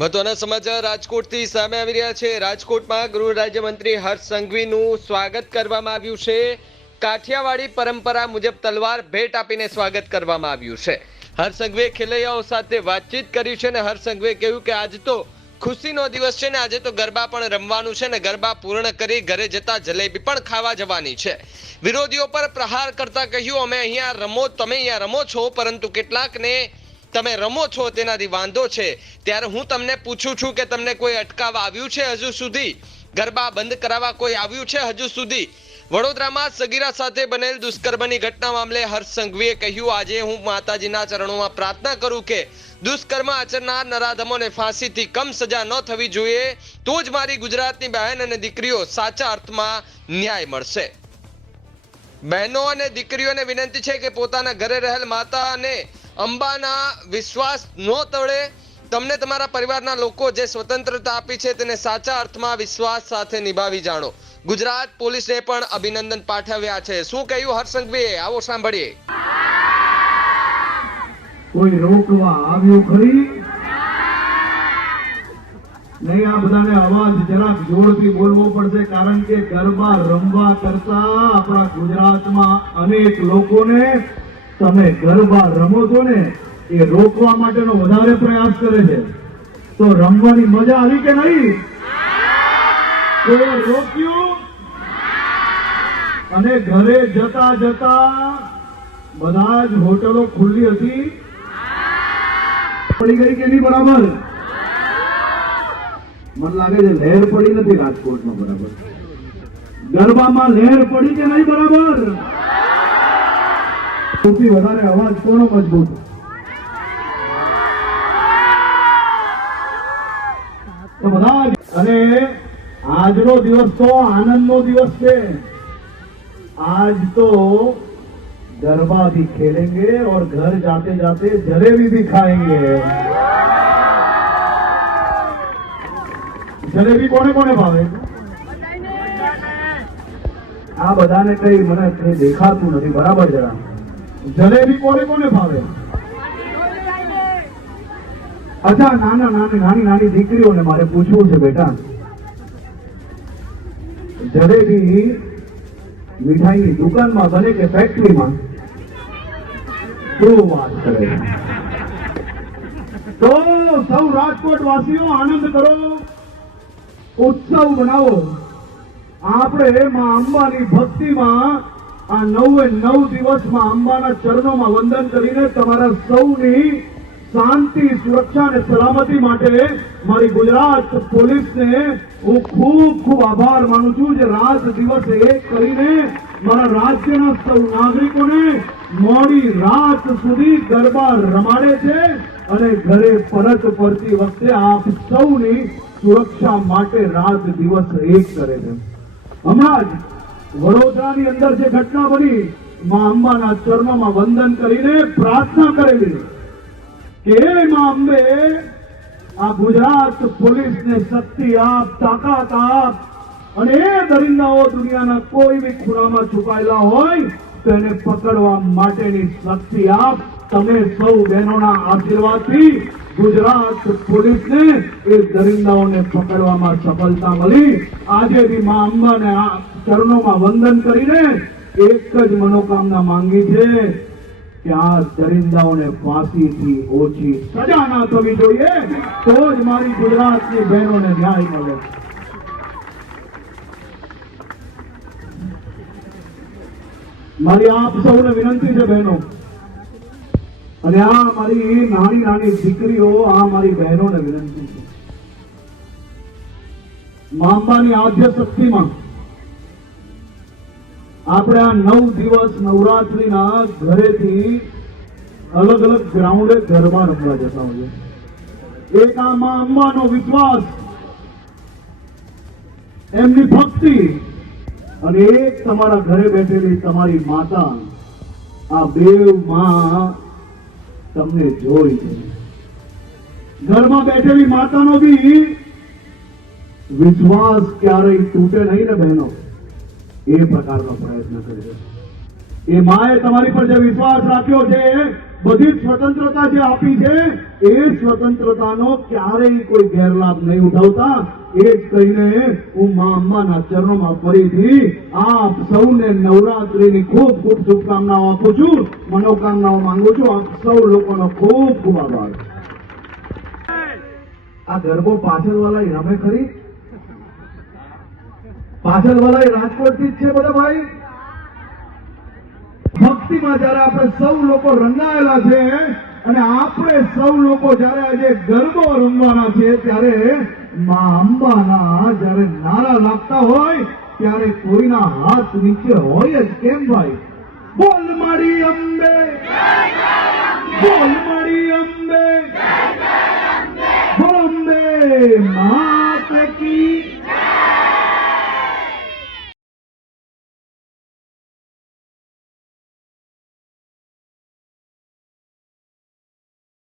મહત્વના સમાચાર રાજકોટથી સામે આવી રહ્યા છે। રાજકોટમાં ગૃહ રાજ્યમંત્રી હર્ષ સંઘવીનું સ્વાગત કરવામાં આવ્યું છે। કાઠિયાવાડી પરંપરા મુજબ તલવાર ભેટ આપીને સ્વાગત કરવામાં આવ્યું છે। હર્ષ સંઘવીએ ખેલૈયાઓ સાથે વાતચીત કરી છે અને હર્ષ સંઘવીએ કહ્યું કે આજ તો ખુશીનો દિવસ છે ને આજે તો ગરબા પણ રમવાનું છે ને ગરબા પૂર્ણ કરી ઘરે જતા જલેબી પણ ખાવા જવાની છે। વિરોધીઓ પર પ્રહાર કરતા કહ્યું અમે અહીંયા રમો તમે અહીંયા રમો છો પરંતુ કેટલાકને તમે રમો છો તેનાથી વાંધો છે। ત્યારે હું તમને પૂછું છું કે તમને કોઈ અટકાવવા આવ્યું છે હજુ સુધી? ગરબા બંધ કરાવવા કોઈ આવ્યું છે હજુ સુધી? વડોદરામાં સગીરા સાથે બનેલ દુષ્કર્મની ઘટના મામલે હર્ષ સંઘવીએ કહ્યું આજે હું માતાજીના ચરણોમાં પ્રાર્થના કરું કે દુષ્કર્મ આચરનાર નરાધમોને ફાંસીથી કમ સજા ન થવી જોઈએ તો જ મારી ગુજરાતની બહેન અને દીકરીઓ સાચા અર્થમાં ન્યાય મળશે। બહેનો અને દીકરીઓને વિનંતી છે કે પોતાના ઘરે રહેલ માતા અને અંબાના વિશ્વાસ ન તોડે। તમને તમારા પરિવારના લોકો જે સ્વતંત્રતા આપી છે તેને સાચા અર્થમાં વિશ્વાસ સાથે નિભાવી જાણો। ગુજરાત પોલીસને પણ અભિનંદન પાઠવ્યા છે। શું કહ્યું હર્ષ સંઘવીએ? આવો સાંભળીએ। કોઈ રોકવા આવ્યું ખરી? નહીં, આ બધાને અવાજ જરાક જોરથી બોલવો પડશે કારણ કે ગરબા રમવા કરતા આપણા ગુજરાતમાં અનેક લોકોને તમે ગરબા રમો છો ને એ રોકવા માટેનો વધારે પ્રયાસ કરે છે। તો રમવાની મજા આવી કે નહીં? કોઈ રોક્યું? અને ઘરે જતા જતા બધા જ હોટલો ખુલ્લી હતી, પડી ગઈ કે નહીં? બરાબર, મને લાગે છે લહેર પડી નથી રાજકોટમાં બરાબર। ગરબામાં લહેર પડી કે નહીં? બરાબર, સૌથી વધારે અવાજ કોનો મજબૂત? તો બધા અને આજનો દિવસ તો આનંદનો દિવસ છે। आज तो गरबा भी खेलेंगे और घर जाते जाते जलेबी भी खाएंगे। जलेबी कोने कोने भावे? આ બધાને કઈ મને કઈ દેખાતું નથી બરાબર। જરા જલેબી કોને કોને ભાવે? અચ્છા, નાની દીકરીઓને મારે પૂછવું છે બેટા, જલેબી મીઠાઈની દુકાનમાં બને કે ફેક્ટરીમાં? શું વાત કરે? તો સૌ રાજકોટ વાસીઓ આનંદ કરો, ઉત્સવ બનાવો। આપણે માં અંબાની ભક્તિમાં આ 9 દિવસમાં અંબાના ચરણોમાં વંદન કરીને તમારા સૌની શાંતિ, સુરક્ષા અને સલામતી માટે મારી ગુજરાત પોલીસને હું ખૂબ આભાર માનું છું જે રાત દિવસ એક કરીને મારા રાજ્યના સૌ નાગરિકોને મોડી રાત સુધી ગરબા રમાડે છે અને ઘરે પરત ફરતી વખતે આપ સૌની સુરક્ષા માટે રાત દિવસ એક કરે છે। હમણાં જ વડોદરાની અંદર જે ઘટના બની, માં અંબાના ચરણોમાં વંદન કરીને પ્રાર્થના કરેલી કે હે માં અંબે આ ગુજરાત પોલીસને શક્તિ આપ, તાકાત આપ અને એ દરિંદાઓ દુનિયાના કોઈ બી ખૂણામાં છુપાયેલા હોય તો એને પકડવા માટેની શક્તિ આપ। તમે સૌ બહેનોના આશીર્વાદથી ગુજરાત પોલીસને એ દરિંદાઓને પકડવામાં સફળતા મળી। આજે બી માં અંબાને આ ચરણોમાં વંદન કરીને એક જ મનોકામના માંગી છે કે આ દરિંદાઓને ફાંસીથી ઓછી સજા ના થવી જોઈએ તો જ મારી ગુજરાતની બહેનોને ન્યાય મળે। મારી આપ સૌને વિનંતી છે બહેનો, અને આ મારી નાની દીકરીઓ, આ મારી બહેનોને વિનંતી છે, મા અંબાની આદ્ય શક્તિમાં આપણે આ 9 દિવસ નવરાત્રીના ઘરેથી અલગ ગ્રાઉન્ડે ગરબા રમવા જતા હોઈએ। એક આ મા અંબાનો વિશ્વાસ, એમની ભક્તિ અને એક તમારા ઘરે બેઠેલી તમારી માતા, આ બેવ માં તમને જોઈ છે। ઘરમાં બેઠેલી માતાનો બી વિશ્વાસ ક્યારેય તૂટે નહીં ને બહેનો, એ પ્રકારનો પ્રયત્ન કર્યો। એ માએ તમારી પર જે વિશ્વાસ રાખ્યો છે બધી જ સ્વતંત્રતા જે આપી છે એ સ્વતંત્રતાનો ક્યારેય કોઈ ગેરલાભ નહીં ઉઠાવતા એ જ કહીને હું મા અંબાના ચરણોમાં ફરીથી આપ સૌને નવરાત્રિની ખૂબ ખૂબ શુભકામનાઓ આપું છું, મનોકામનાઓ માંગુ છું. આપ સૌ લોકોનો ખૂબ ખૂબ આભાર. આ ગરબો પાછળવાળા રમે ખરી? પાછળવાળા રાજકોટ થી જ છે બધા ભાઈ. ભક્તિમાં જયારે આપણે સૌ લોકો રંગાયેલા છે અને આપણે સૌ લોકો જયારે આજે ગરબો રમવાના છે ત્યારે મા અંબાના જયારે નારા લાગતા હોય ત્યારે કોઈના હાથ નીચે હોય જ કેમ ભાઈ? બોલ મારી અંબે, બોલ મારી અંબે, બોલ અંબે માત કી